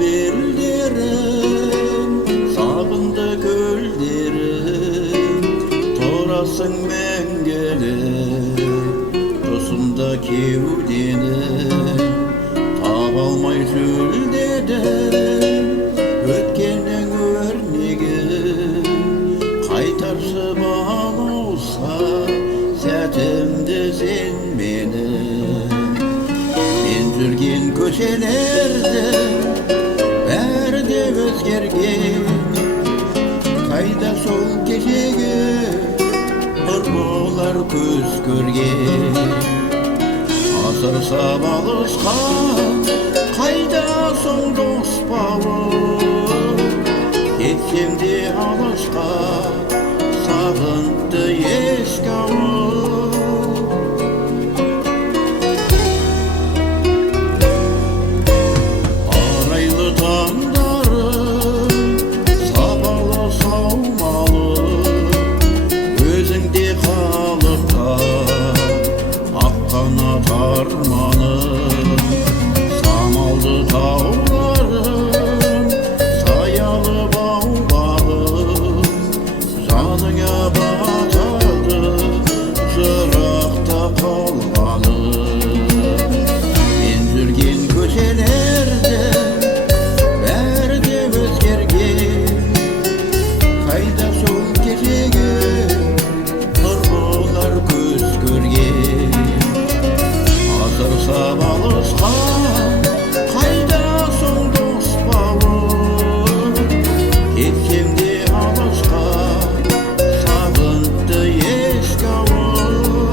bellerim, sağında göllerim, torasın mengeli, tosunda kevdeni, tabalmay süldedim, ötkenin örnegi, kaytarsı bal olsa, sәтімді sen meni. Жүрген көшелерді бәрі өзгерген, қайда сол кешегі нұр болар көз көрген. Асыр сабал ұшқан, қайда сол дос бауыр, кетсем де алысқа сағынды ескі ауыл. Самалды тауларым, саялы бау-бағым, жаныңа батады, жырақта қалғаным. Мен жүрген көшелерді бәрі де өзгерген, қайда сол кешегі нұр болар көз көрген. Сабал ұшқан, қайда сол дос бауыр, кетсем де алысқа сағынды ескі ауыл.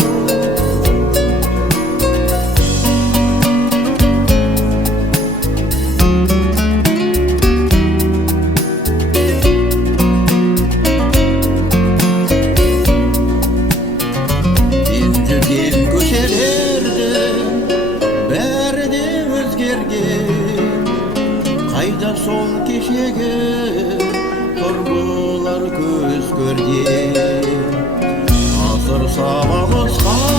Мен жүрген көшелерді бәрі де өзгерген, қайда сол кешегі нұр болар көз көрген. Асыр сабал ұшқан,